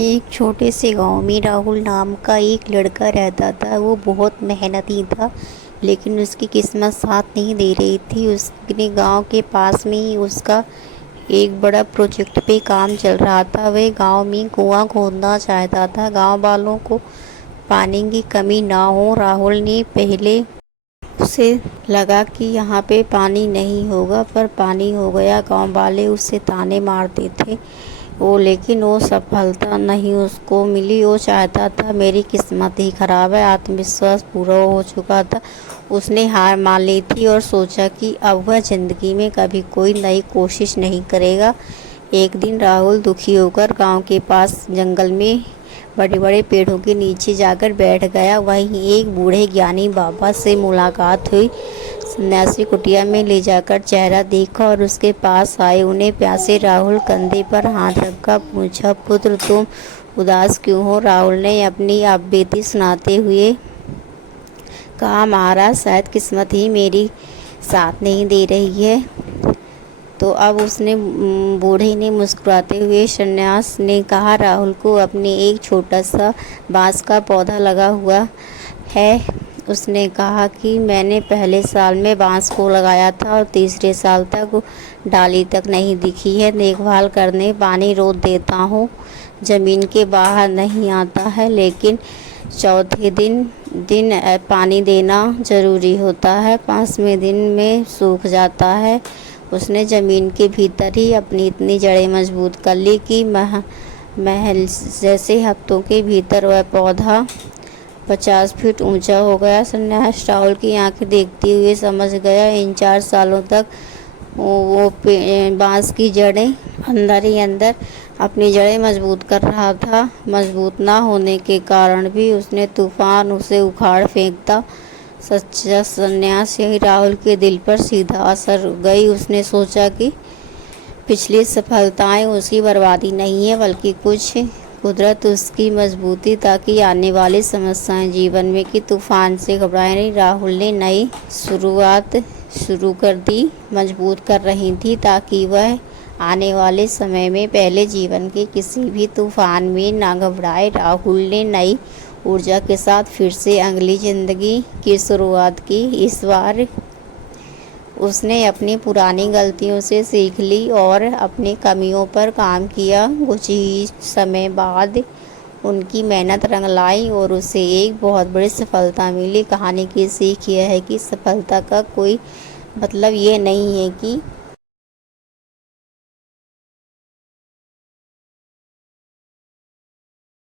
एक छोटे से गांव में राहुल नाम का एक लड़का रहता था। वो बहुत मेहनती था, लेकिन उसकी किस्मत साथ नहीं दे रही थी। उसने गांव के पास में ही उसका एक बड़ा प्रोजेक्ट पे काम चल रहा था। वह गांव में कुआं खोदना चाहता था, गांव वालों को पानी की कमी ना हो। राहुल ने पहले उसे लगा कि यहाँ पे पानी नहीं होगा, पर पानी हो गया। गांव वाले उसे ताने मारते थे लेकिन वो सफलता नहीं उसको मिली। वो चाहता था मेरी किस्मत ही खराब है। आत्मविश्वास पूरा हो चुका था। उसने हार मान ली थी और सोचा कि अब वह ज़िंदगी में कभी कोई नई कोशिश नहीं करेगा। एक दिन राहुल दुखी होकर गांव के पास जंगल में बड़े बड़े पेड़ों के नीचे जाकर बैठ गया। वहीं एक बूढ़े ज्ञानी बाबा से मुलाकात हुई। सन्यासी कुटिया में ले जाकर चेहरा देखा और उसके पास आए। उन्हें प्यासे राहुल कंधे पर हाथ रखकर पूछा, पुत्र तुम उदास क्यों हो? राहुल ने अपनी आपबीती सुनाते हुए कहा, महाराज शायद किस्मत ही मेरी साथ नहीं दे रही है। तो अब उसने बूढ़े ने मुस्कुराते हुए सन्यास ने कहा, राहुल को अपने एक छोटा सा बांस का पौधा लगा हुआ है। उसने कहा कि मैंने पहले साल में बांस को लगाया था और तीसरे साल तक डाली तक नहीं दिखी है। देखभाल करने पानी रोज देता हूँ, ज़मीन के बाहर नहीं आता है, लेकिन चौथे दिन पानी देना ज़रूरी होता है। 5वें दिन में सूख जाता है। उसने ज़मीन के भीतर ही अपनी इतनी जड़ें मजबूत कर ली कि महल जैसे हफ्तों के भीतर वह पौधा 50 फीट ऊंचा हो गया। सन्यास राहुल की आंखें देखते हुए समझ गया, इन 4 सालों तक वो बांस की जड़ें अंदर ही अंदर अपनी जड़ें मजबूत कर रहा था। मजबूत ना होने के कारण भी उसने तूफान उसे उखाड़ फेंकता। सच्चा सन्यास यही राहुल के दिल पर सीधा असर गई। उसने सोचा कि पिछली सफलताएं उसकी बर्बादी नहीं है, बल्कि कुछ कुदरत उसकी मजबूती, ताकि आने वाली समस्याएं जीवन में की तूफान से घबराए नहीं। राहुल ने नई शुरुआत शुरू कर दी, मजबूत कर रही थी, ताकि वह आने वाले समय में पहले जीवन के किसी भी तूफान में ना घबराए। राहुल ने नई ऊर्जा के साथ फिर से अगली ज़िंदगी की शुरुआत की। इस बार उसने अपनी पुरानी गलतियों से सीख ली और अपनी कमियों पर काम किया। कुछ ही समय बाद उनकी मेहनत रंग लाई और उसे एक बहुत बड़ी सफलता मिली। कहानी की सीख यह है कि सफलता का कोई मतलब ये नहीं है कि